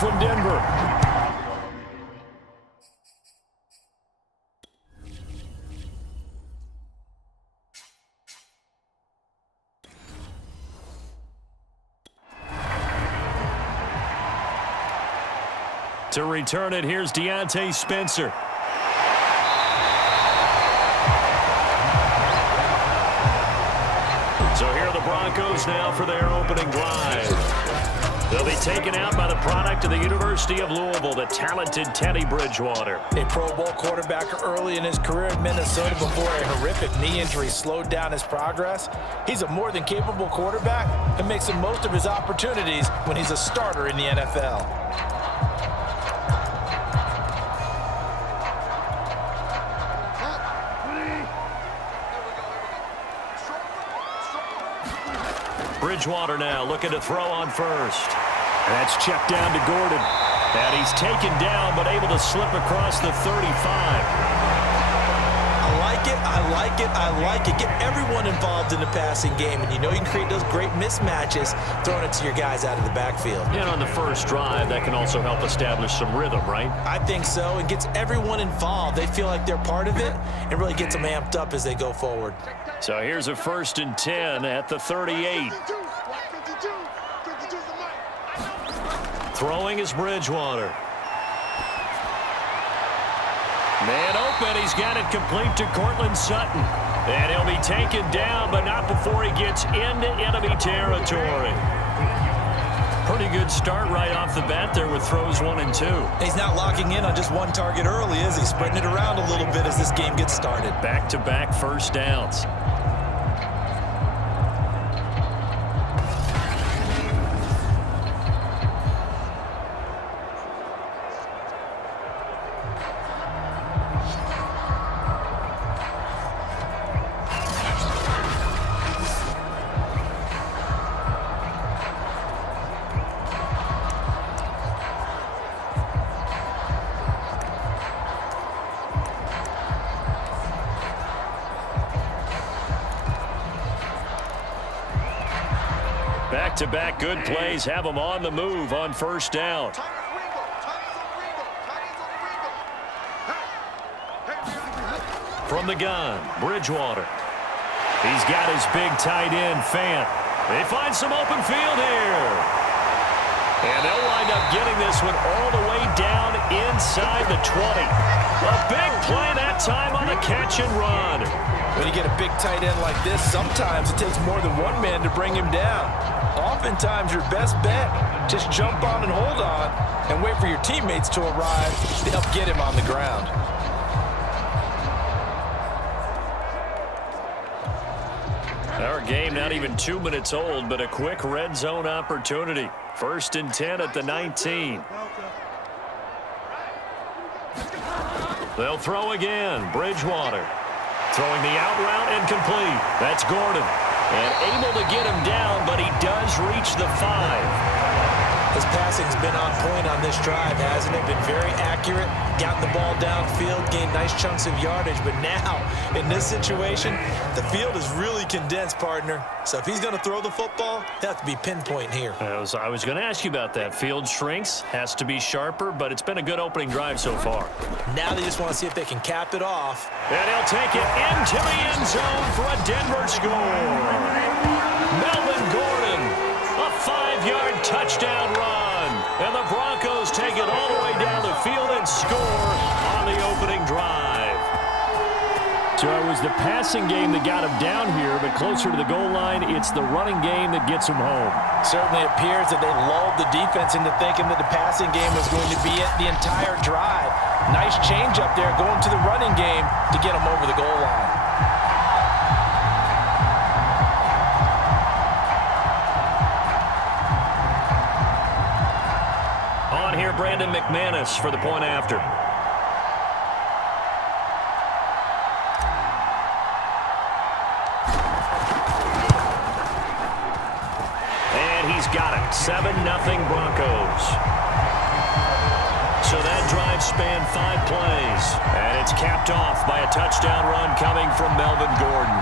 from Denver. To return it, here's Deontay Spencer. So here are the Broncos now for their opening drive. They'll be taken out by the product of the University of Louisville, the talented Teddy Bridgewater. A Pro Bowl quarterback early in his career in Minnesota before a horrific knee injury slowed down his progress. He's a more than capable quarterback and makes the most of his opportunities when he's a starter in the NFL. Bridgewater now looking to throw on first. That's checked down to Gordon. And he's taken down but able to slip across the 35. I like it, I like it, I like it. Get everyone involved in the passing game, and you know you can create those great mismatches throwing it to your guys out of the backfield. And on the first drive, that can also help establish some rhythm, right? I think so. It gets everyone involved. They feel like they're part of it and really gets them amped up as they go forward. So here's a 1st and 10 at the 38. Throwing is Bridgewater. Man open. He's got it complete to Cortland Sutton. And he'll be taken down, but not before he gets into enemy territory. Pretty good start right off the bat there with throws 1 and 2. He's not locking in on just one target early, is he? Spreading it around a little bit as this game gets started. Back-to-back first downs. Back-to-back good plays have them on the move on first down. From the gun, Bridgewater. He's got his big tight end, Fant. They find some open field here. And they'll wind up getting this one all the way down inside the 20. A big play that time on the catch and run. When you get a big tight end like this, sometimes it takes more than one man to bring him down. Oftentimes, your best bet, just jump on and hold on and wait for your teammates to arrive to help get him on the ground. Our game not even 2 minutes old, but a quick red zone opportunity. 1st and 10 at the 19. They'll throw again. Bridgewater throwing the out route incomplete. That's Gordon. And able to get him down, but he does reach the 5. His passing's been on point on this drive, hasn't it? Been very accurate, gotten the ball downfield, gained nice chunks of yardage. But now, in this situation, the field is really condensed, partner. So if he's going to throw the football, he'll have to be pinpoint here. I was going to ask you about that. Field shrinks, has to be sharper, but it's been a good opening drive so far. Now they just want to see if they can cap it off. And he'll take it into the end zone for a Denver score. Melvin Gordon, a 5-yard touchdown run. And the Broncos take it all the way down the field and score on the opening drive. So it was the passing game that got him down here, but closer to the goal line, it's the running game that gets him home. Certainly appears that they lulled the defense into thinking that the passing game was going to be it the entire drive. Nice change up there going to the running game to get him over the goal line. On here, Brandon McManus for the point after. And he's got it. 7-0 Broncos. So that drive spanned 5 plays. And it's capped off by a touchdown run coming from Melvin Gordon.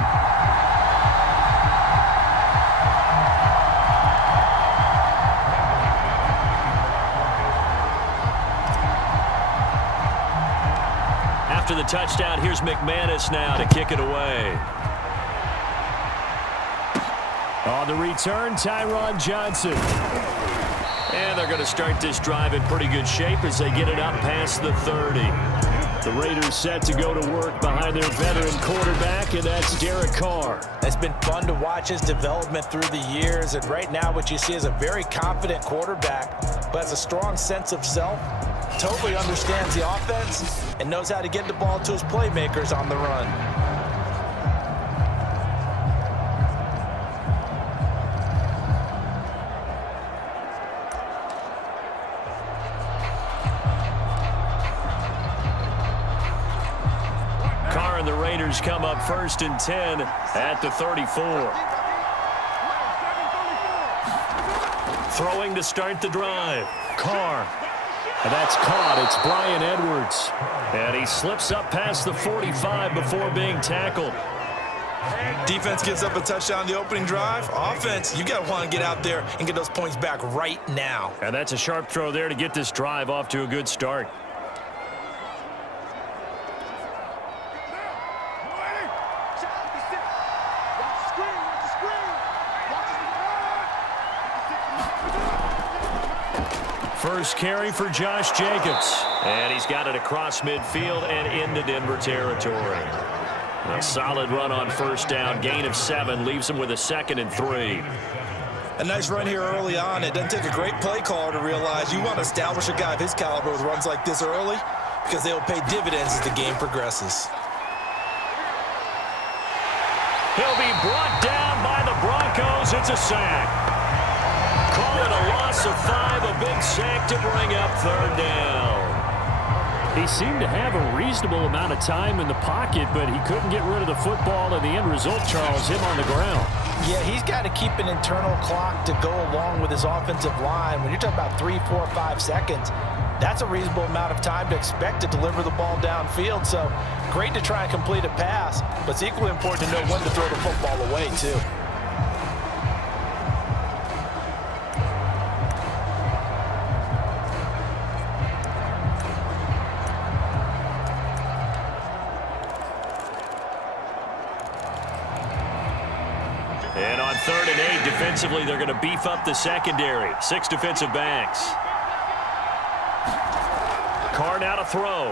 the touchdown. Here's McManus now to kick it away. On the return, Tyron Johnson. And they're going to start this drive in pretty good shape as they get it up past the 30. The Raiders set to go to work behind their veteran quarterback, and that's Derek Carr. It's been fun to watch his development through the years, and right now what you see is a very confident quarterback who has a strong sense of self, totally understands the offense, and knows how to get the ball to his playmakers on the run. Carr and the Raiders come up 1st and 10 at the 34. Throwing to start the drive. Carr. And that's caught. It's Bryan Edwards. And he slips up past the 45 before being tackled. Defense gives up a touchdown the opening drive. Offense, you got to want to get out there and get those points back right now. And that's a sharp throw there to get this drive off to a good start. First carry for Josh Jacobs. And he's got it across midfield and into Denver territory. A solid run on first down. Gain of 7 leaves him with a 2nd and 3. A nice run here early on. It doesn't take a great play caller to realize you want to establish a guy of his caliber with runs like this early because they will pay dividends as the game progresses. He'll be brought down by the Broncos. It's a sack. Call it a loss of 5, a big sack to bring up 3rd down. He seemed to have a reasonable amount of time in the pocket, but he couldn't get rid of the football, and the end result, Charles, him on the ground. Yeah, he's got to keep an internal clock to go along with his offensive line. When you're talking about 3, 4, 5 seconds, that's a reasonable amount of time to expect to deliver the ball downfield. So great to try and complete a pass, but it's equally important to know when to throw the football away, too. And on 3rd and 8, defensively, they're going to beef up the secondary. 6 defensive backs. Carr now to throw.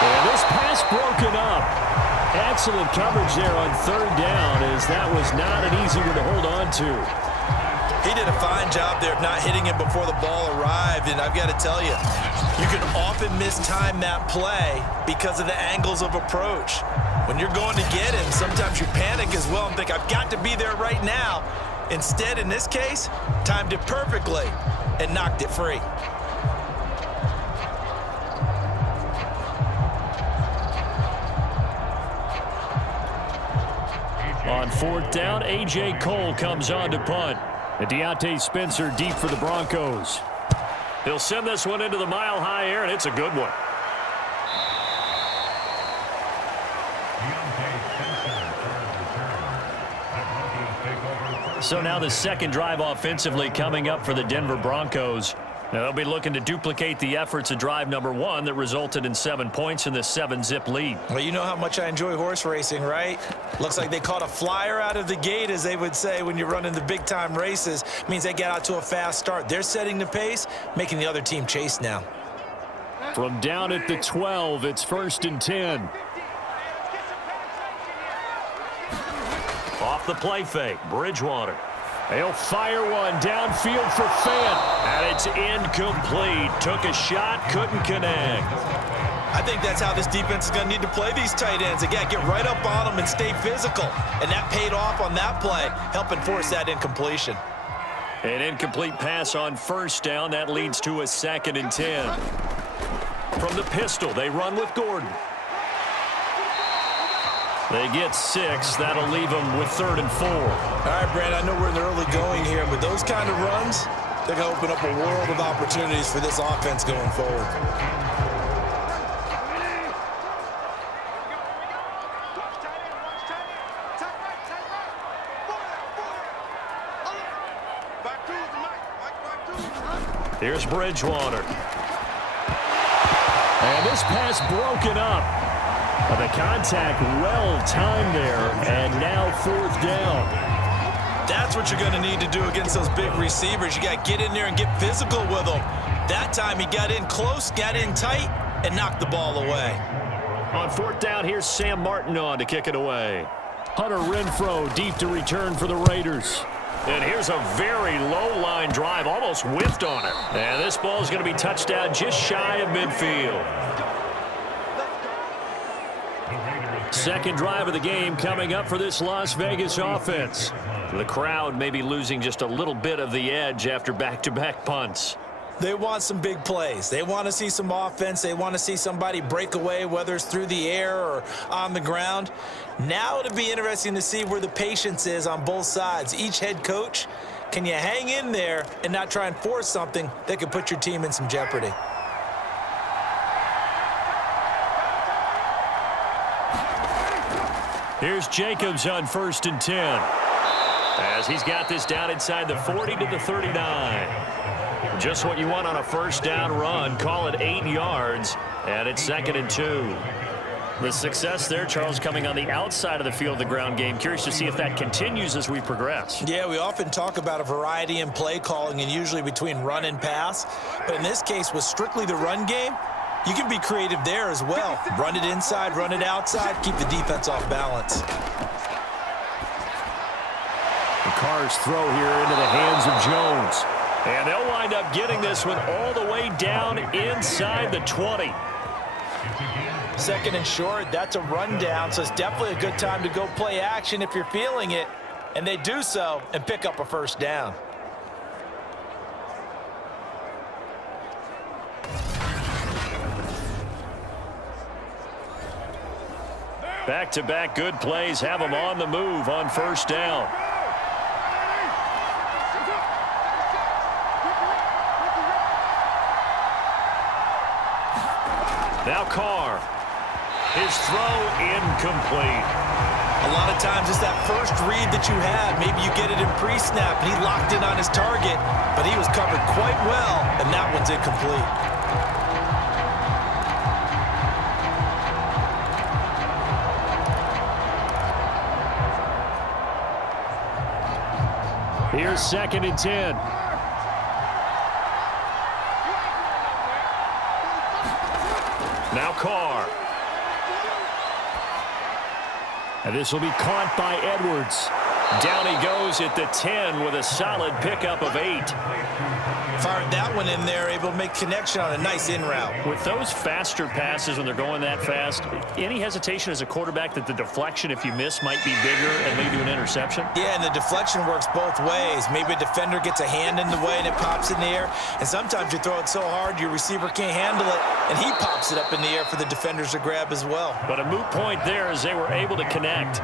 And this pass broken up. Excellent coverage there on 3rd down, as that was not an easy one to hold on to. He did a fine job there of not hitting him before the ball arrived, and I've got to tell you, you can often mistime that play because of the angles of approach. When you're going to get him, sometimes you panic as well and think, I've got to be there right now. Instead, in this case, timed it perfectly and knocked it free. On 4th down, A.J. Cole comes on to punt. And Deontay Spencer deep for the Broncos. He'll send this one into the mile-high air, and it's a good one. So now the second drive offensively coming up for the Denver Broncos. Now they'll be looking to duplicate the efforts of drive number 1 that resulted in 7 points in the 7-zip lead. Well, you know how much I enjoy horse racing, right? Looks like they caught a flyer out of the gate, as they would say when you're running the big-time races. Means they get out to a fast start. They're setting the pace, making the other team chase now. From down at the 12, it's 1st and 10. Off the play fake, Bridgewater. They'll fire one downfield for Fant, and it's incomplete. Took a shot, couldn't connect. I think that's how this defense is going to need to play these tight ends. Again, get right up on them and stay physical. And that paid off on that play, helping force that incompletion. An incomplete pass on 1st down. That leads to a 2nd and 10. From the pistol, they run with Gordon. They get 6. That'll leave them with 3rd and 4. All right, Brand, I know we're in the early going here, but those kind of runs, they're going to open up a world of opportunities for this offense going forward. Here's Bridgewater. And this pass broken up. The contact well-timed there, and now 4th down. That's what you're going to need to do against those big receivers. You got to get in there and get physical with them. That time he got in close, got in tight, and knocked the ball away. On 4th down, here's Sam Martin on to kick it away. Hunter Renfrow deep to return for the Raiders. And here's a very low-line drive, almost whiffed on it. And this ball is going to be touched down just shy of midfield. Second drive of the game coming up for this Las Vegas offense. The crowd may be losing just a little bit of the edge after back-to-back punts. They want some big plays. They want to see some offense. They want to see somebody break away, whether it's through the air or on the ground. Now it'll be interesting to see where the patience is on both sides. Each head coach, can you hang in there and not try and force something that could put your team in some jeopardy? Here's Jacobs on 1st and 10. As he's got this down inside the 40 to the 39. Just what you want on a 1st down run. Call it 8 yards, and it's 2nd and 2. The success there, Charles, coming on the outside of the field of the ground game. Curious to see if that continues as we progress. Yeah, we often talk about a variety in play calling and usually between run and pass. But in this case, with strictly the run game, you can be creative there as well. Run it inside, run it outside, keep the defense off balance. The Carrs throw here into the hands of Jones. And they'll wind up getting this one all the way down inside the 20. 2nd and short, that's a rundown, so it's definitely a good time to go play action if you're feeling it. And they do so and pick up a 1st down. Back-to-back good plays have them on the move on 1st down. Now Carr. His throw incomplete. A lot of times it's that first read that you had. Maybe you get it in pre-snap, and he locked in on his target, but he was covered quite well, and that one's incomplete. Here's 2nd and 10. Now Carr. And this will be caught by Edwards. Down he goes at the 10 with a solid pickup of 8. Fired that one in there, able to make connection on a nice in route. With those faster passes when they're going that fast, any hesitation as a quarterback that the deflection, if you miss, might be bigger and lead to an interception? Yeah, and the deflection works both ways. Maybe a defender gets a hand in the way and it pops in the air. And sometimes you throw it so hard your receiver can't handle it, and he pops it up in the air for the defenders to grab as well. But a moot point there as they were able to connect.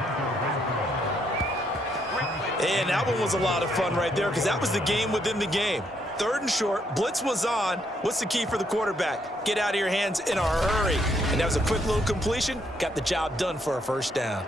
And that one was a lot of fun right there because that was the game within the game. 3rd and short, blitz was on. What's the key for the quarterback? Get out of your hands in a hurry. And that was a quick little completion. Got the job done for a 1st down.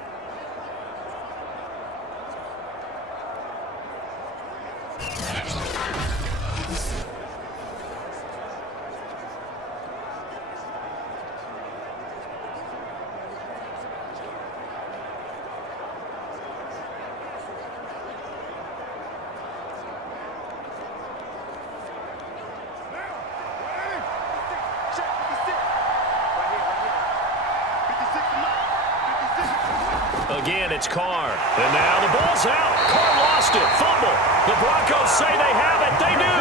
Again, it's Carr. And now the ball's out. Carr lost it. Fumble. The Broncos say they have it. They do.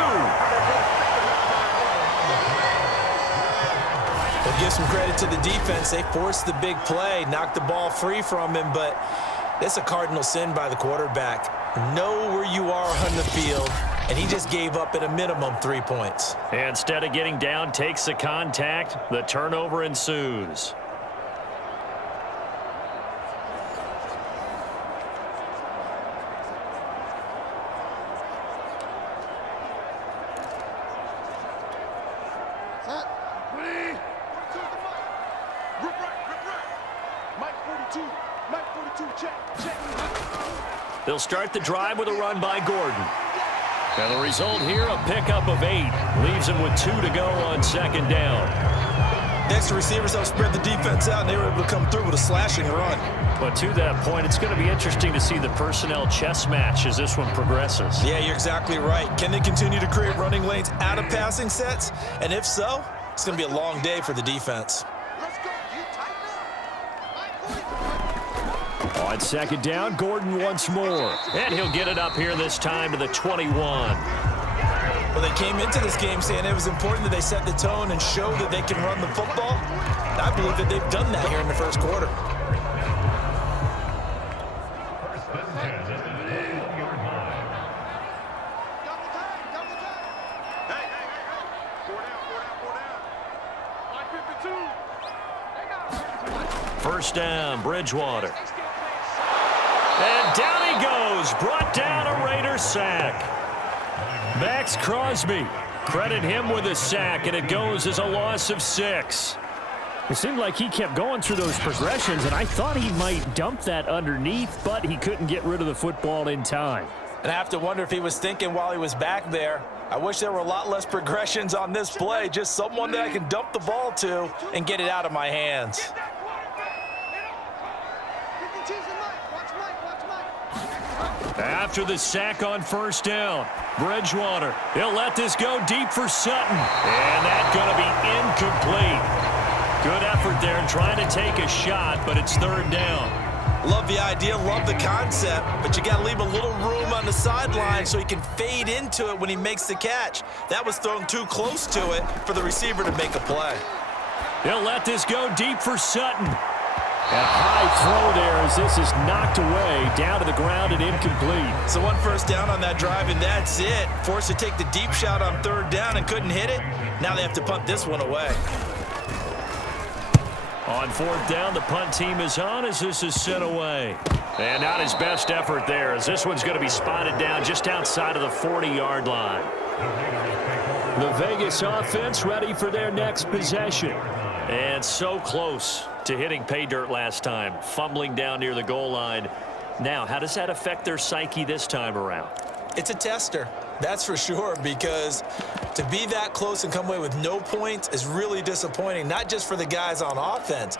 We'll give some credit to the defense. They forced the big play, knocked the ball free from him, but it's a cardinal sin by the quarterback. Know where you are on the field, and he just gave up at a minimum 3 points. Instead of getting down, takes the contact. The turnover ensues. They'll start the drive with a run by Gordon. And the result here, a pickup of 8. Leaves him with 2 to go on 2nd down. The extra receivers helped spread the defense out, and they were able to come through with a slashing run. But to that point, it's going to be interesting to see the personnel chess match as this one progresses. Yeah, you're exactly right. Can they continue to create running lanes out of passing sets? And if so, it's going to be a long day for the defense. On second down, Gordon once more. And he'll get it up here this time to the 21. Well, they came into this game saying it was important that they set the tone and show that they can run the football. I believe that they've done that here in the first quarter. First down, Bridgewater. And down he goes, brought down a Raider sack. Max Crosby, credit him with a sack, and it goes as a loss of 6. It seemed like he kept going through those progressions, and I thought he might dump that underneath, but he couldn't get rid of the football in time. And I have to wonder if he was thinking while he was back there, I wish there were a lot less progressions on this play, just someone that I can dump the ball to and get it out of my hands. After the sack on first down, Bridgewater, he'll let this go deep for Sutton. And that's going to be incomplete. Good effort there trying to take a shot, but it's third down. Love the idea, love the concept, but you got to leave a little room on the sideline so he can fade into it when he makes the catch. That was thrown too close to it for the receiver to make a play. He'll let this go deep for Sutton. A high throw there as this is knocked away, down to the ground and incomplete. So one first down on that drive, and that's it. Forced to take the deep shot on third down and couldn't hit it. Now they have to punt this one away. On fourth down, the punt team is on as this is sent away. And not his best effort there as this one's going to be spotted down just outside of the 40-yard line. The Vegas offense ready for their next possession. And so close to hitting pay dirt last time, fumbling down near the goal line. Now, how does that affect their psyche this time around? It's a tester, that's for sure, because to be that close and come away with no points is really disappointing, not just for the guys on offense,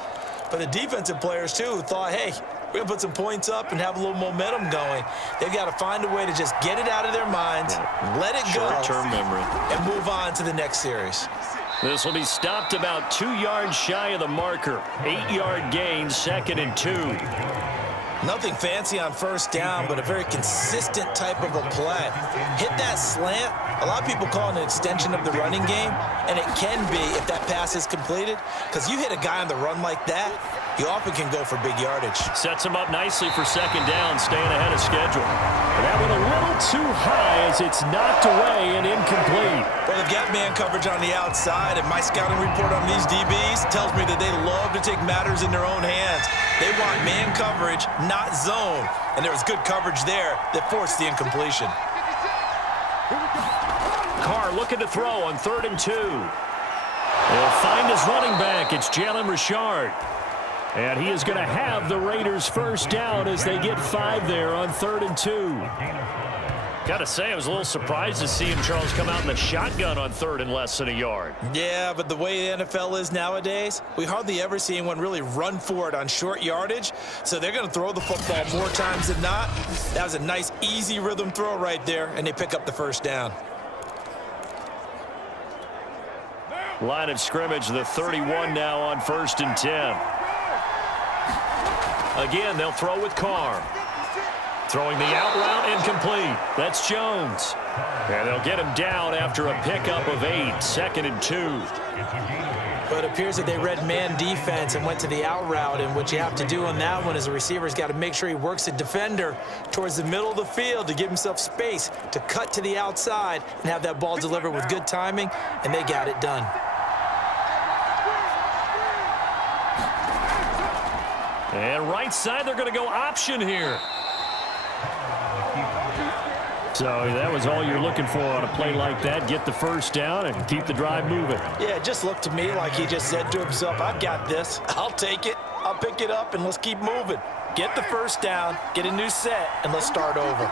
but the defensive players, too, who thought, hey, we're going to put some points up and have a little momentum going. They've got to find a way to just get it out of their minds, let it go, short-term memory, and move on to the next series. This will be stopped about 2 yards shy of the marker. 8-yard gain, 2nd and 2. Nothing fancy on first down, but a very consistent type of a play. Hit that slant. A lot of people call it an extension of the running game, and it can be if that pass is completed, because you hit a guy on the run like that, you often can go for big yardage. Sets him up nicely for second down, staying ahead of schedule. And that went a little too high as it's knocked away and incomplete. Well, they've got man coverage on the outside, and my scouting report on these DBs tells me that they love to take matters in their own hands. They want man coverage, not zone. And there was good coverage there that forced the incompletion. Carr looking to throw on 3rd and 2. He'll find his running back. It's Jalen Richard. And he is going to have the Raiders first down as they get 5 there on 3rd and 2. Got to say, I was a little surprised to see him, Charles, come out in the shotgun on 3rd and less than a yard. Yeah, but the way the NFL is nowadays, we hardly ever see anyone really run for it on short yardage. So they're going to throw the football more times than not. That was a nice, easy rhythm throw right there, and they pick up the first down. Line of scrimmage, the 31 now on 1st and 10. Again, they'll throw with Carr. Throwing the out route incomplete. That's Jones. And they'll get him down after a pickup of 8. 2nd and 2. But it appears that they read man defense and went to the out route. And what you have to do on that one is the receiver's got to make sure he works the defender towards the middle of the field to give himself space to cut to the outside and have that ball delivered with good timing. And they got it done. And right side, they're going to go option here. So that was all you're looking for on a play like that. Get the first down and keep the drive moving. Yeah, it just looked to me like he just said to himself, I've got this. I'll take it. I'll pick it up, and let's keep moving. Get the first down, get a new set, and let's start over.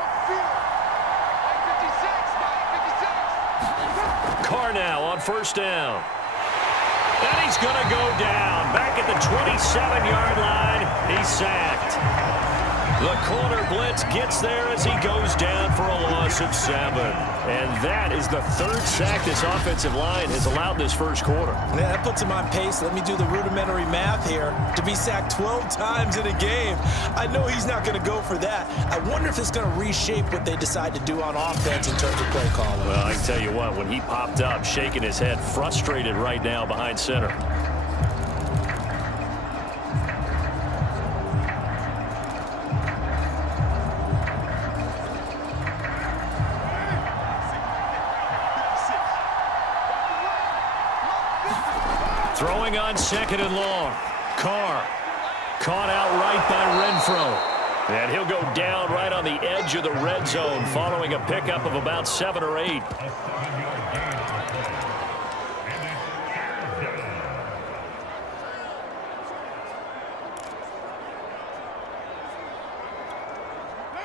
Carr now on first down. And he's going to go down. Back at the 27-yard line, he's sacked. The corner blitz gets there as he goes down for a loss of 7. And that is the third sack this offensive line has allowed this first quarter. Yeah, that puts him on pace. Let me do the rudimentary math here. To be sacked 12 times in a game, I know he's not going to go for that. I wonder if it's going to reshape what they decide to do on offense in terms of play calling. Well, I can tell you what, when he popped up, shaking his head, frustrated right now behind center. Throwing on 2nd and long. Carr caught out right by Renfro. And he'll go down right on the edge of the red zone following a pickup of about 7 or 8.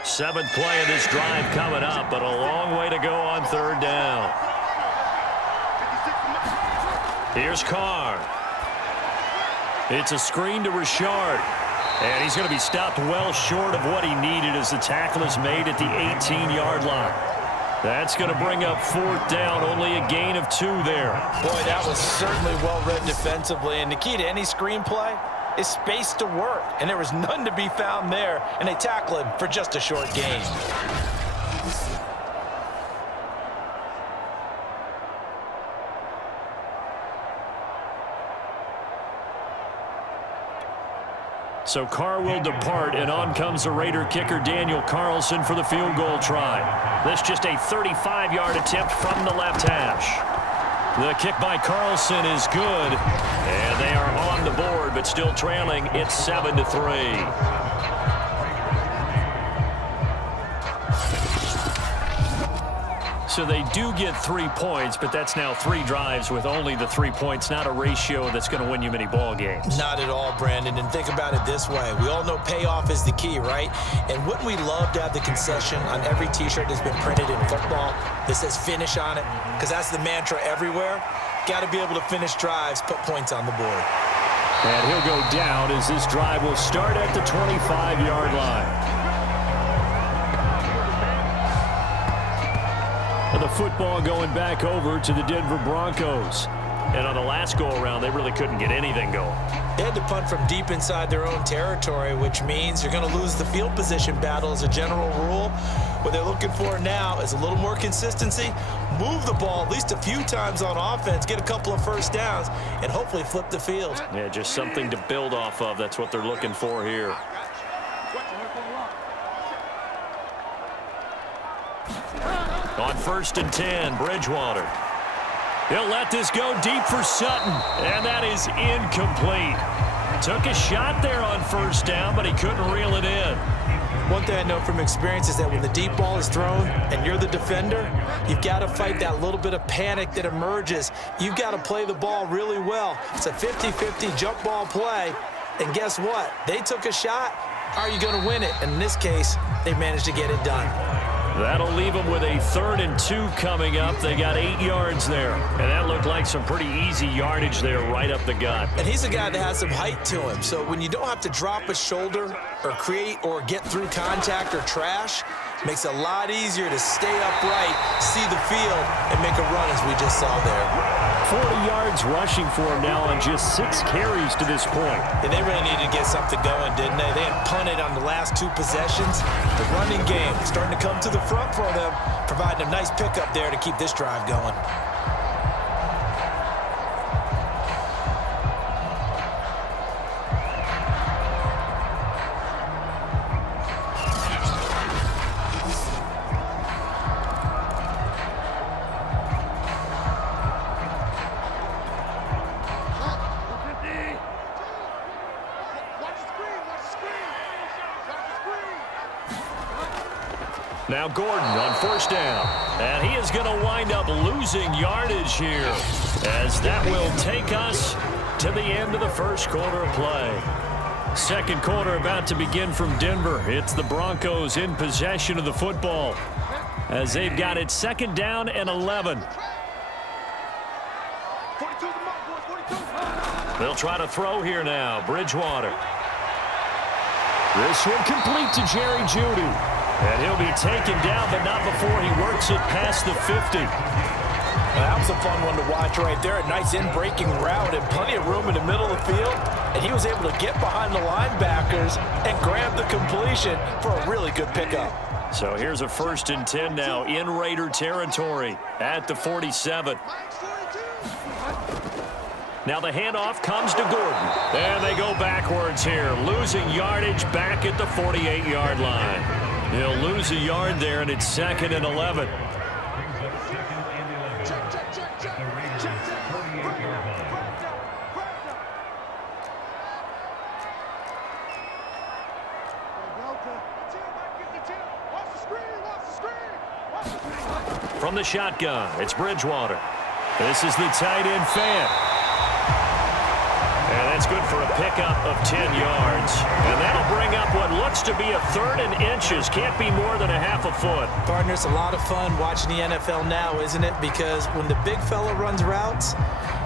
Seventh play of this drive coming up, but a long way to go on 3rd down. Here's Carr. It's a screen to Richard. And he's going to be stopped well short of what he needed as the tackle is made at the 18-yard line. That's going to bring up 4th down, only a gain of 2 there. Boy, that was certainly well read defensively. And the key to any screenplay is space to work. And there was none to be found there. And they tackle him for just a short gain. So Carr will depart, and on comes the Raider kicker Daniel Carlson for the field goal try. This just a 35-yard attempt from the left hash. The kick by Carlson is good, and they are on the board, but still trailing. It's 7-3. So they do get 3 points, but that's now 3 drives with only the 3 points, not a ratio that's going to win you many ball games. Not at all, Brandon. And think about it this way. We all know payoff is the key, right? And wouldn't we love to have the concession on every T-shirt that's been printed in football that says finish on it? Because that's the mantra everywhere. Got to be able to finish drives, put points on the board. And he'll go down as this drive will start at the 25-yard line. The football going back over to the Denver Broncos. And on the last go-around, they really couldn't get anything going. They had to punt from deep inside their own territory, which means you're going to lose the field position battle as a general rule. What they're looking for now is a little more consistency, move the ball at least a few times on offense, get a couple of first downs, and hopefully flip the field. Yeah, just something to build off of. That's what they're looking for here. On 1st and 10, Bridgewater. He'll let this go deep for Sutton, and that is incomplete. Took a shot there on 1st down, but he couldn't reel it in. One thing I know from experience is that when the deep ball is thrown and you're the defender, you've got to fight that little bit of panic that emerges. You've got to play the ball really well. It's a 50-50 jump ball play, and guess what? They took a shot. Are you going to win it? And in this case, they managed to get it done. That'll leave them with a 3rd and 2 coming up. They got 8 yards there. And that looked like some pretty easy yardage there right up the gut. And he's a guy that has some height to him. So when you don't have to drop a shoulder or create or get through contact or trash, makes it a lot easier to stay upright, see the field, and make a run as we just saw there. 40 yards rushing for him now on just 6 carries to this point. And they really needed to get something going, didn't they? They had punted on the last 2 possessions. The running game starting to come to the front for them, providing a nice pickup there to keep this drive going. Now Gordon on 1st down. And he is going to wind up losing yardage here, as that will take us to the end of the first quarter of play. Second quarter about to begin from Denver. It's the Broncos in possession of the football, as they've got it 2nd down and 11. They'll try to throw here now. Bridgewater. This one complete to Jerry Jeudy. And he'll be taken down, but not before he works it past the 50. That was a fun one to watch right there. A nice in-breaking route and plenty of room in the middle of the field. And he was able to get behind the linebackers and grab the completion for a really good pickup. So here's a 1st and 10 now in Raider territory at the 47. Now the handoff comes to Gordon. And they go backwards here, losing yardage back at the 48-yard line. He'll lose a yard there, and it's 2nd and 11. From the shotgun, it's Bridgewater. This is the tight end fan. And that's good for a pickup of 10 yards. And that'll bring up what looks to be a 3rd and inches. Can't be more than a half a foot. Partner, it's a lot of fun watching the NFL now, isn't it? Because when the big fella runs routes,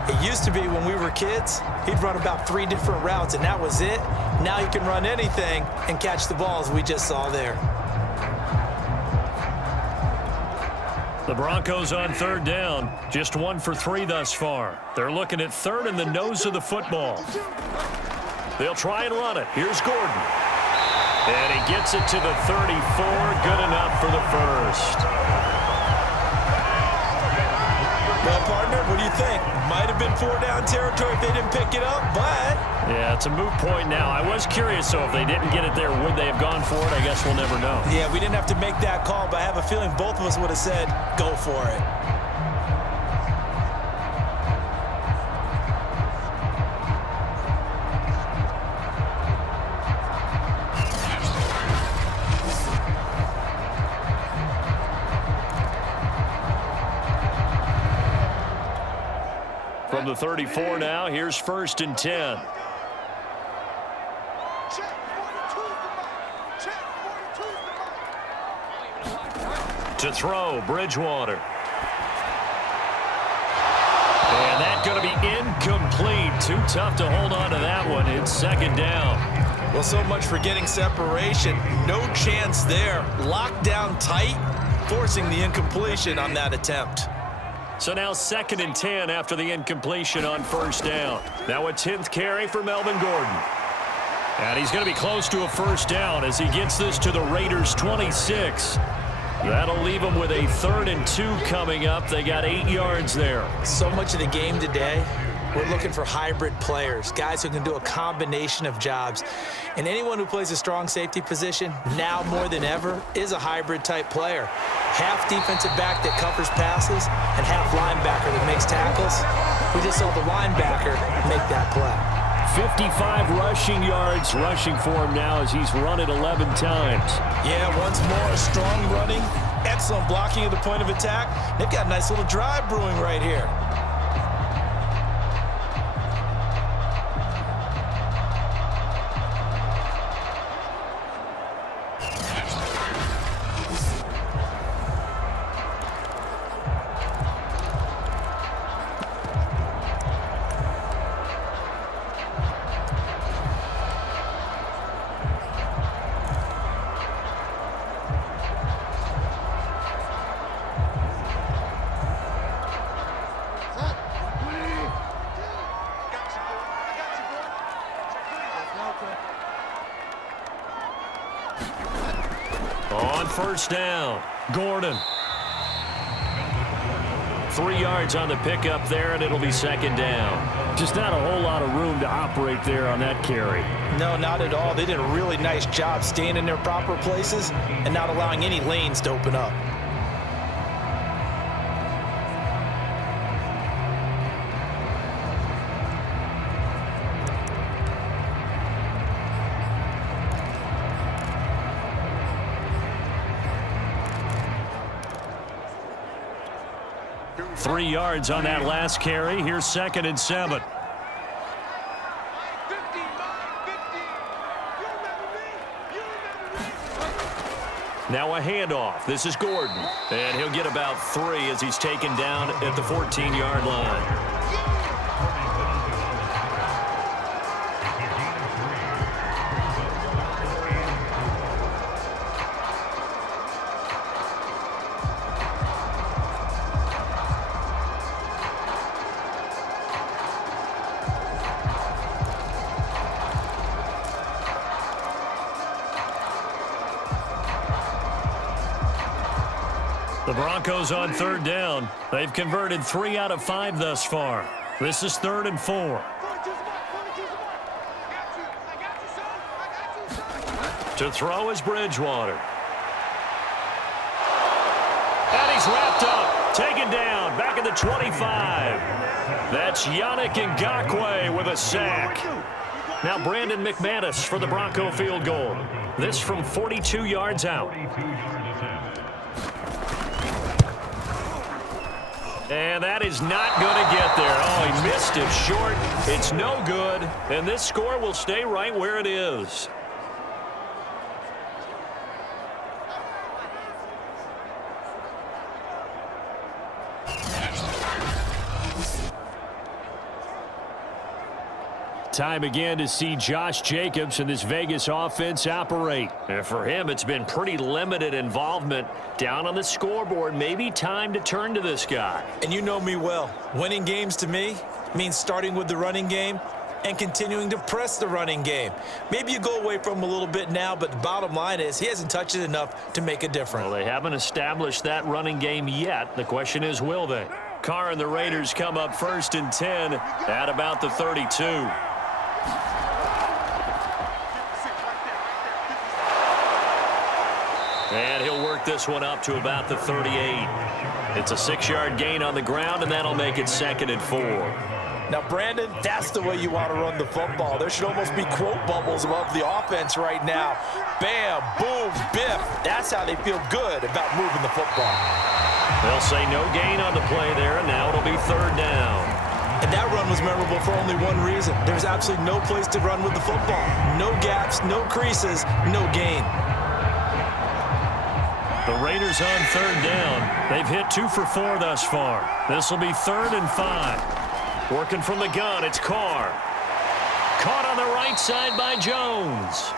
it used to be when we were kids, he'd run about 3 different routes, and that was it. Now he can run anything and catch the balls we just saw there. The Broncos on 3rd down. Just 1 for 3 thus far. They're looking at 3rd in the nose of the football. They'll try and run it. Here's Gordon. And he gets it to the 34. Good enough for the 1st. Well, partner, what do you think? Might have been 4-down territory if they didn't pick it up, but... Yeah, it's a moot point now. I was curious, so if they didn't get it there, would they have gone for it? I guess we'll never know. Yeah, we didn't have to make that call, but I have a feeling both of us would have said, go for it. From the 34 now, here's 1st and 10. To throw, Bridgewater. And that's going to be incomplete. Too tough to hold on to that one. It's 2nd down. Well, so much for getting separation. No chance there. Locked down tight, forcing the incompletion on that attempt. So now 2nd and 10 after the incompletion on 1st down. Now a 10th carry for Melvin Gordon. And he's going to be close to a 1st down as he gets this to the Raiders' 26. That'll leave them with a 3rd and 2 coming up. They got 8 yards there. So much of the game today, we're looking for hybrid players, guys who can do a combination of jobs. And anyone who plays a strong safety position, now more than ever, is a hybrid type player. Half defensive back that covers passes and half linebacker that makes tackles. We just saw the linebacker make that play. 55 rushing yards rushing for him now as he's run it 11 times. Yeah, once more, strong running, excellent blocking at the point of attack. They've got a nice little drive brewing right here. On 1st down, Gordon. 3 yards on the pickup there, and it'll be 2nd down. Just not a whole lot of room to operate there on that carry. No, not at all. They did a really nice job staying in their proper places and not allowing any lanes to open up. Three yards on that last carry. Here's 2nd and 7. Now a handoff. This is Gordon. And he'll get about 3 as he's taken down at the 14-yard line. The Broncos on third down. They've converted 3 out of 5 thus far. This is 3rd and 4. To throw is Bridgewater. And he's wrapped up. Taken down. Back at the 25. That's Yannick Ngakoue with a sack. Now Brandon McManus for the Bronco field goal. This from 42 yards out. And that is not going to get there. Oh, he missed it short. It's no good. And this score will stay right where it is. Time again to see Josh Jacobs and this Vegas offense operate. And for him, it's been pretty limited involvement down on the scoreboard. Maybe time to turn to this guy. And you know me well. Winning games to me means starting with the running game and continuing to press the running game. Maybe you go away from him a little bit now, but the bottom line is he hasn't touched it enough to make a difference. Well, they haven't established that running game yet. The question is, will they? Carr and the Raiders come up 1st and 10 at about the 32. And he'll work this one up to about the 38. It's a 6-yard gain on the ground, and that'll make it 2nd and 4. Now, Brandon, that's the way you want to run the football. There should almost be quote bubbles above the offense right now. Bam, boom, biff. That's how they feel good about moving the football. They'll say no gain on the play there, and now it'll be 3rd down. And that run was memorable for only one reason. There's absolutely no place to run with the football. No gaps, no creases, no gain. The Raiders on 3rd down. They've hit 2 for 4 thus far. This will be 3rd and 5. Working from the gun, it's Carr. Caught on the right side by Jones.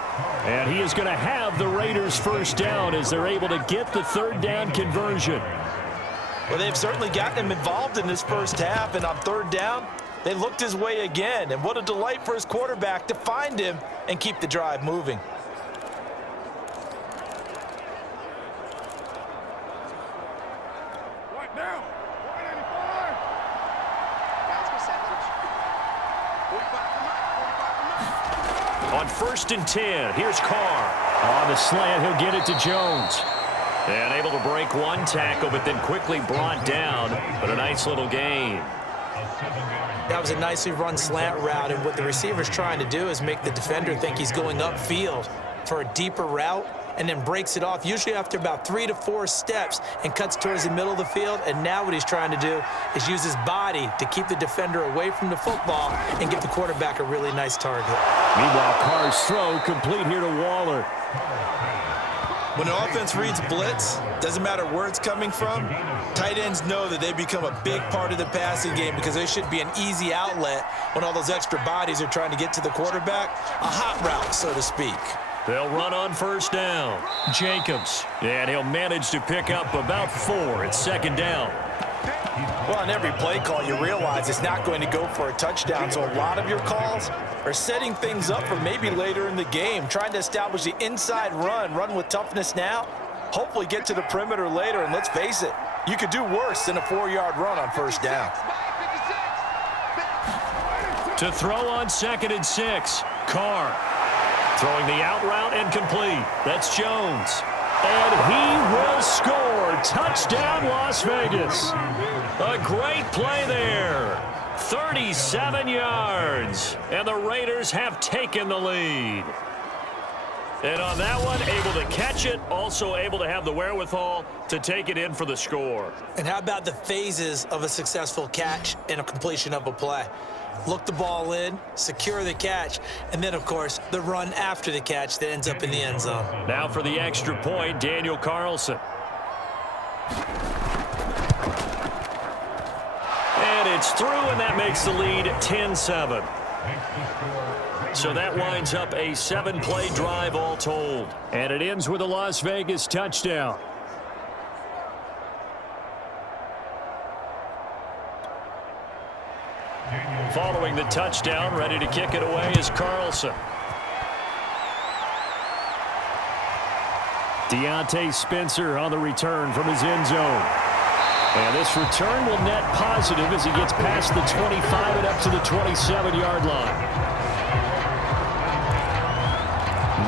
And he is going to have the Raiders first down as they're able to get the 3rd down conversion. Well, they've certainly gotten him involved in this first half, and on 3rd down, they looked his way again. And what a delight for his quarterback to find him and keep the drive moving. On 1st and 10, here's Carr. On the slant, he'll get it to Jones. And able to break one tackle, but then quickly brought down. But a nice little gain. That was a nicely run slant route, and what the receiver's trying to do is make the defender think he's going upfield for a deeper route, and then breaks it off, usually after about 3 to 4 steps, and cuts towards the middle of the field. And now what he's trying to do is use his body to keep the defender away from the football and give the quarterback a really nice target. Meanwhile, Carr's throw complete here to Waller. When the offense reads blitz, doesn't matter where it's coming from, tight ends know that they become a big part of the passing game because they should be an easy outlet when all those extra bodies are trying to get to the quarterback. A hot route, so to speak. They'll run on 1st down. Jacobs. And he'll manage to pick up about 4. It's 2nd down. Well, on every play call, you realize it's not going to go for a touchdown. So a lot of your calls are setting things up for maybe later in the game, trying to establish the inside run with toughness now, hopefully get to the perimeter later. And let's face it, you could do worse than a 4-yard run on 1st down. To throw on 2nd and 6, Carr. Throwing the out route and complete. That's Jones. And he will score. Touchdown, Las Vegas. A great play there. 37 yards. And the Raiders have taken the lead. And on that one, able to catch it, also able to have the wherewithal to take it in for the score. And how about the phases of a successful catch and a completion of a play? Look the ball in, secure the catch, and then, of course, the run after the catch that ends up in the end zone. Now for the extra point, Daniel Carlson. And it's through, and that makes the lead 10-7. So that winds up a 7-play drive all told. And it ends with a Las Vegas touchdown. Following the touchdown, ready to kick it away is Carlson. Deontay Spencer on the return from his end zone. And this return will net positive as he gets past the 25 and up to the 27-yard line.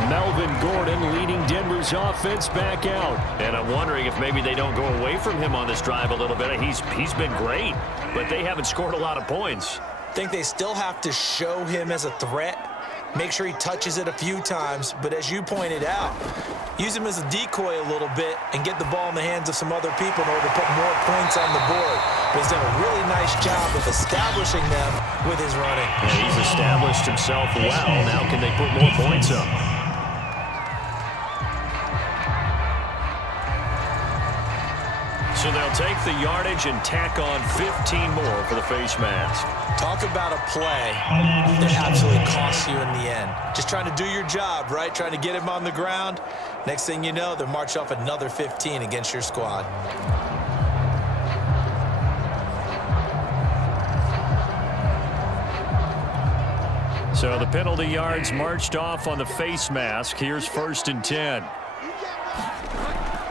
Melvin Gordon leading Denver's offense back out. And I'm wondering if maybe they don't go away from him on this drive a little bit. He's been great, but they haven't scored a lot of points. I think they still have to show him as a threat. Make sure he touches it a few times, but as you pointed out, use him as a decoy a little bit and get the ball in the hands of some other people in order to put more points on the board. But he's done a really nice job of establishing them with his running. Yeah, he's established himself well. Now can they put more points up? So they'll take the yardage and tack on 15 more for the face mask. Talk about a play that absolutely costs you in the end. Just trying to do your job, right? Trying to get him on the ground. Next thing you know, they'll march off another 15 against your squad. So the penalty yards marched off on the face mask. Here's 1st and 10.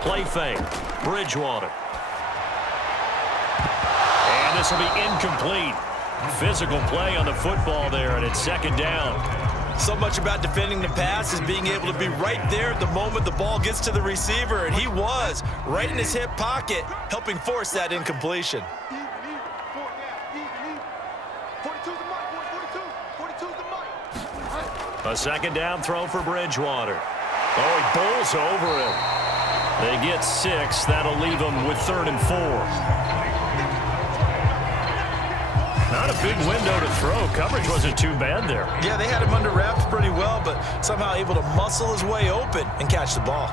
Play fake. Bridgewater. And this will be incomplete. Physical play on the football there, and it's 2nd down. So much about defending the pass is being able to be right there at the moment the ball gets to the receiver, and he was right in his hip pocket, helping force that incompletion. A 2nd down throw for Bridgewater. Oh, he bowls over him. They get 6. That'll leave them with 3rd and 4. Not a big window to throw. Coverage wasn't too bad there. Yeah, they had him under wraps pretty well, but somehow able to muscle his way open and catch the ball.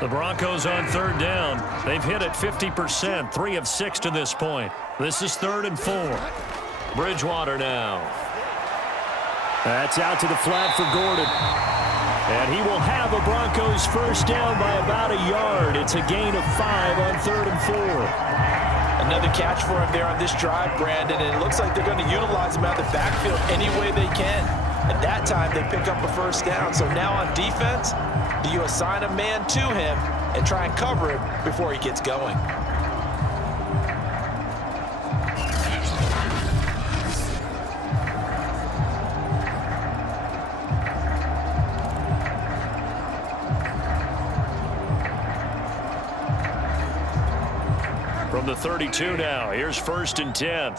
The Broncos on 3rd down. They've hit it 50%, 3 of 6 to this point. This is 3rd and 4. Bridgewater now. That's out to the flat for Gordon. And he will have a Broncos 1st down by about a yard. It's a gain of 5 on 3rd and 4. Another catch for him there on this drive, Brandon, and it looks like they're going to utilize him out of the backfield any way they can. At that time, they pick up a 1st down. So now on defense, do you assign a man to him and try and cover him before he gets going? From the 32 now, here's 1st and 10.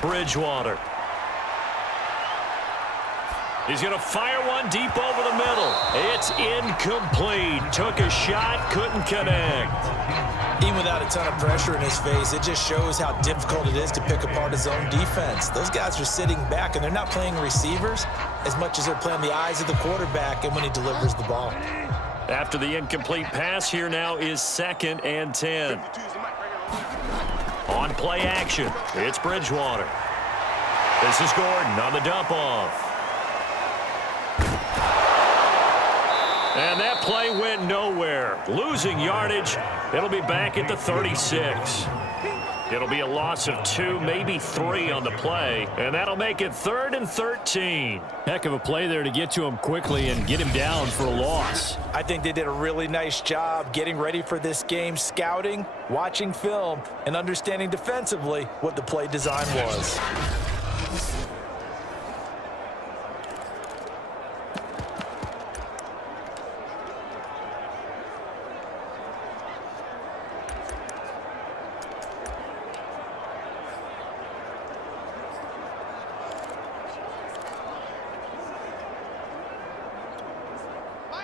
Bridgewater. He's going to fire one deep over the middle. It's incomplete. Took a shot, couldn't connect. Even without a ton of pressure in his face, it just shows how difficult it is to pick apart his own defense. Those guys are sitting back, and they're not playing receivers as much as they're playing the eyes of the quarterback and when he delivers the ball. After the incomplete pass, here now is 2nd and 10. On play action, it's Bridgewater. This is Gordon on the dump off. And that play went nowhere. Losing yardage. It'll be back at the 36. It'll be a loss of 2, maybe 3 on the play. And that'll make it 3rd and 13. Heck of a play there to get to him quickly and get him down for a loss. I think they did a really nice job getting ready for this game, scouting, watching film, and understanding defensively what the play design was.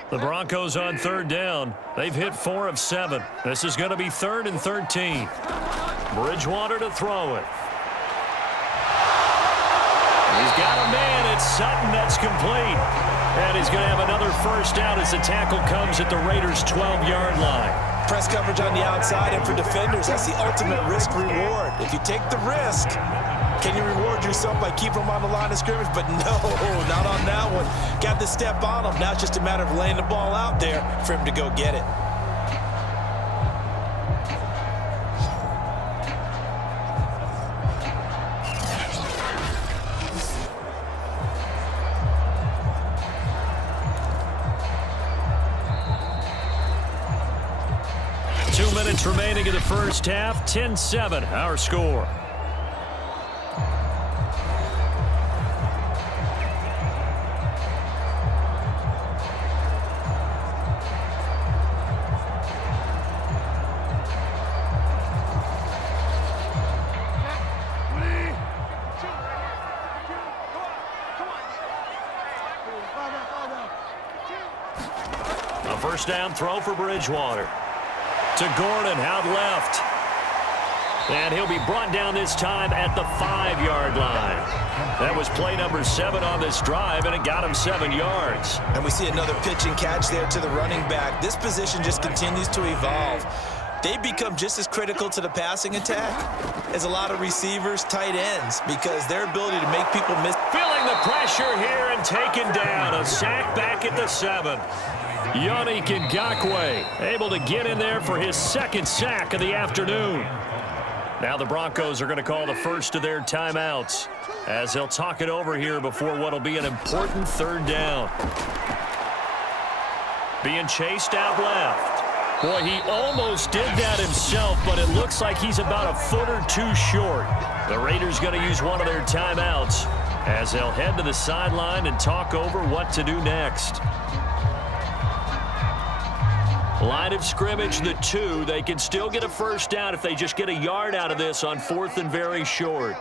The Broncos on 3rd down. They've hit 4 of 7. This is going to be 3rd and 13. Bridgewater to throw it. He's got a man. It's Sutton. That's complete. And he's going to have another 1st down as the tackle comes at the Raiders' 12-yard line. Press coverage on the outside, and for defenders, that's the ultimate risk-reward. If you take the risk, can you reward yourself by keeping them on the line of scrimmage? But no, not on that one. Got the step on him. Now it's just a matter of laying the ball out there for him to go get it. Remaining in the first half, 10-7, our score. A first down throw for Bridgewater. To Gordon, out left. And he'll be brought down this time at the 5-yard line. That was play number 7 on this drive, and it got him 7 yards. And we see another pitch and catch there to the running back. This position just continues to evolve. They become just as critical to the passing attack as a lot of receivers, tight ends, because their ability to make people miss. Feeling the pressure here and taken down. A sack back at the 7. Yannick Ngakoue able to get in there for his second sack of the afternoon. Now the Broncos are going to call the first of their timeouts as they'll talk it over here before what will be an important third down. Being chased out left. Boy, he almost did that himself, but it looks like he's about a foot or two short. The Raiders going to use one of their timeouts as they'll head to the sideline and talk over what to do next. Line of scrimmage, the 2. They can still get a first down if they just get a yard out of this on 4th and very short.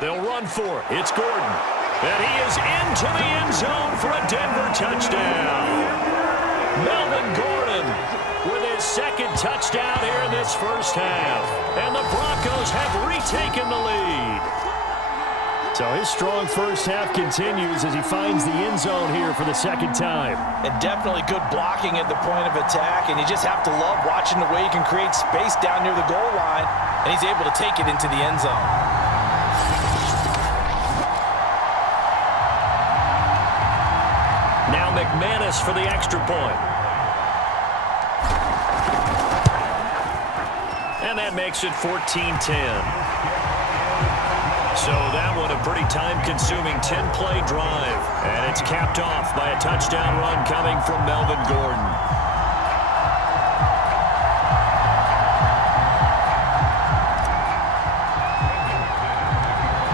They'll run for it. It's Gordon. And he is into the end zone for a Denver touchdown. Melvin Gordon with his second touchdown here in this first half. And the Broncos have retaken the lead. So his strong first half continues as he finds the end zone here for the second time. And definitely good blocking at the point of attack, and you just have to love watching the way he can create space down near the goal line, and he's able to take it into the end zone. Now McManus for the extra point. And that makes it 14-10. So that one a pretty time-consuming 10-play drive. And it's capped off by a touchdown run coming from Melvin Gordon.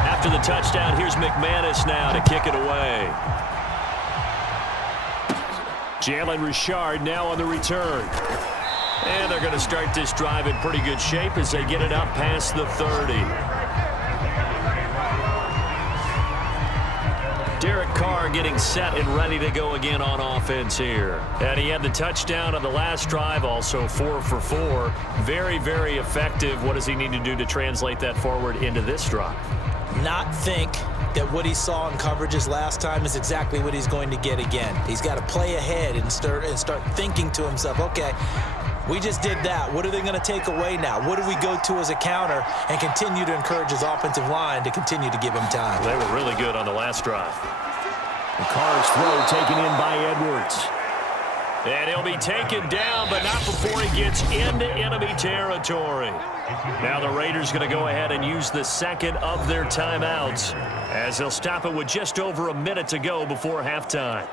After the touchdown, here's McManus now to kick it away. Jalen Richard now on the return. And they're going to start this drive in pretty good shape as they get it up past the 30. Derek Carr getting set and ready to go again on offense here. And he had the touchdown on the last drive, also 4 for 4. Very, very effective. What does he need to do to translate that forward into this drive? Not think that what he saw in coverages last time is exactly what he's going to get again. He's got to play ahead and start thinking to himself, okay, we just did that. What are they going to take away now? What do we go to as a counter? And continue to encourage his offensive line to continue to give him time. They were really good on the last drive. The Carr's throw taken in by Edwards. And he'll be taken down, but not before he gets into enemy territory. Now the Raiders going to go ahead and use the second of their timeouts as they'll stop it with just over a minute to go before halftime.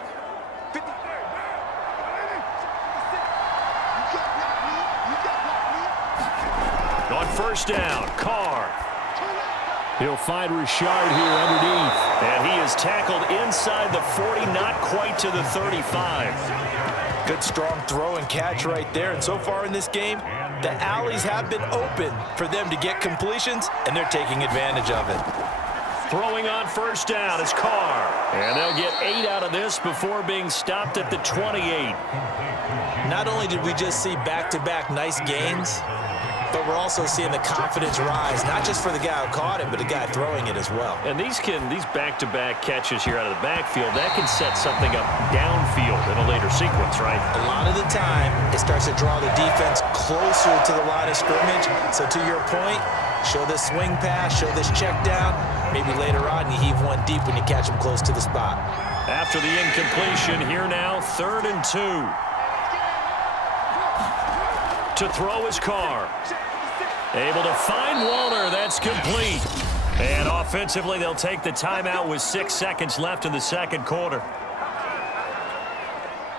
On first down, Carr. He'll find Richard here underneath. And he is tackled inside the 40, not quite to the 35. Good strong throw and catch right there. And so far in this game, the alleys have been open for them to get completions, and they're taking advantage of it. Throwing on first down is Carr. And they'll get 8 out of this before being stopped at the 28. Not only did we just see back-to-back nice gains, but we're also seeing the confidence rise, not just for the guy who caught it, but the guy throwing it as well. And these back-to-back catches here out of the backfield, that can set something up downfield in a later sequence, right? A lot of the time, it starts to draw the defense closer to the line of scrimmage. So to your point, show this swing pass, show this check down. Maybe later on you heave one deep when you catch them close to the spot. After the incompletion, here now, 3rd and 2. To throw his Carr. Able to find Walner. That's complete. And offensively, they'll take the timeout with 6 seconds left in the second quarter.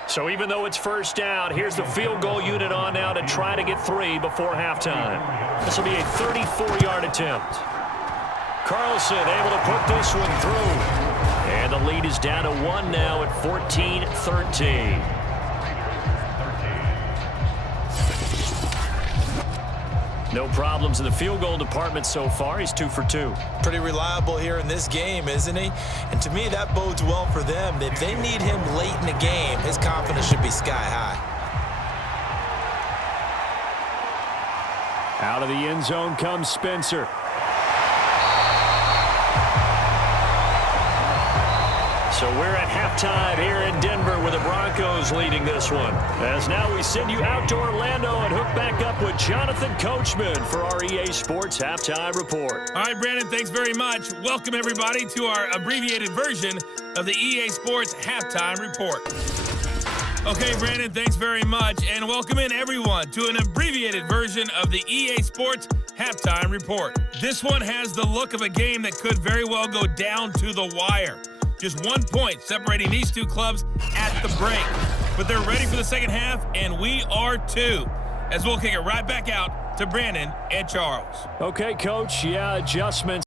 So even though it's first down, here's the field goal unit on now to try to get 3 before halftime. This will be a 34-yard attempt. Carlson able to put this one through. And the lead is down to 1 now at 14-13. No problems in the field goal department so far. He's 2 for 2. Pretty reliable here in this game, isn't he? And to me, that bodes well for them. If they need him late in the game, his confidence should be sky high. Out of the end zone comes Spencer. So we're at halftime here in Denver with the Broncos leading this one. As now we send you out to Orlando and hook back up with Jonathan Coachman for our EA Sports Halftime Report. All right, Brandon, thanks very much. Welcome, everybody, to our abbreviated version of the EA Sports Halftime Report. Okay, Brandon, thanks very much. And welcome in, everyone, to an abbreviated version of the EA Sports Halftime Report. This one has the look of a game that could very well go down to the wire. Just 1 point separating these two clubs at the break. But they're ready for the second half, and we are too. As we'll kick it right back out to Brandon and Charles. Okay, Coach. Yeah, adjustments.